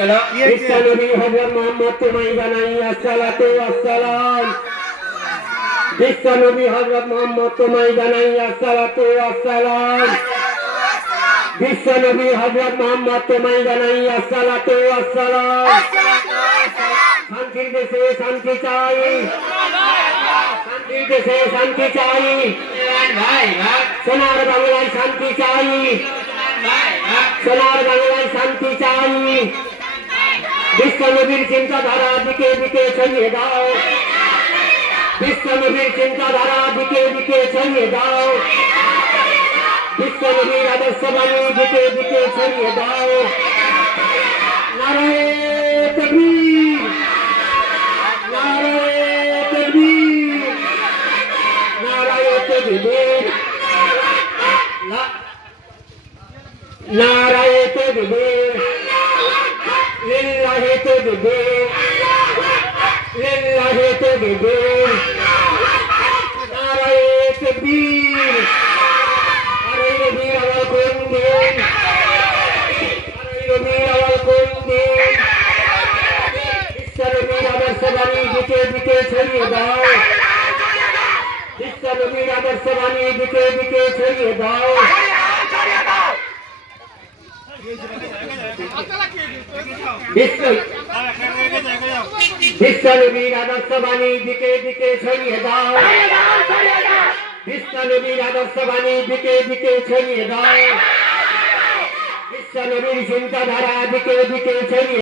বিশ্বনবী হযরত মুহাম্মদ তোমায় জানাই আসসালাতু ওয়াসসালাম। বিশ্বনবী হযরত মুহাম্মদ তোমায় জানাই আসসালাতু ওয়াসসালাম। বিশ্বনবী হযরত মুহাম্মদ তোমায় জানাই আসসালাতু ওয়াসসালাম। শান্তির দেশে শান্তি চাই, শান্তির দেশে শান্তি চাই, সোনার বাংলায় শান্তি চাই, সোনার বাংলায় শান্তি চাই। বিশ্বনবীর চিন্তাধারা দিকে দিকে ছড়িয়ে দাও, বিশ্বনবীর চিন্তাধারা দিকে দিকে ছড়িয়ে দাও, বিশ্বনবীর আদর্শবাণী দিকে দিকে ছড়িয়ে দাও। নারায়ে তাকবীর, নারায়ে তাকবীর, নারায়ে তাকবীর, নারায়ে তাকবীর, লিল্লাহি তাকবীর, লিল্লাহি তাকবীর, নারায়ে তাকবীর। আরে নবীর আওয়াজ কোন দিন, আরে নবীর আওয়াজ কোন দিন। বিশ্বনবীর আদর্শবাণী দিকে দিকে ছড়িয়ে দাও, বিশ্বনবীর আদর্শবাণী দিকে দিকে ছড়িয়ে দাও। বিশ্বনবীর আদর্শবাণী দিকে দিকে ছড়িয়ে দাও, বিশ্বনবীর আদর্শবাণী দিকে দিকে ছড়িয়ে দাও, বিশ্বনবীর চিন্তাধারা দিকে দিকে ছড়িয়ে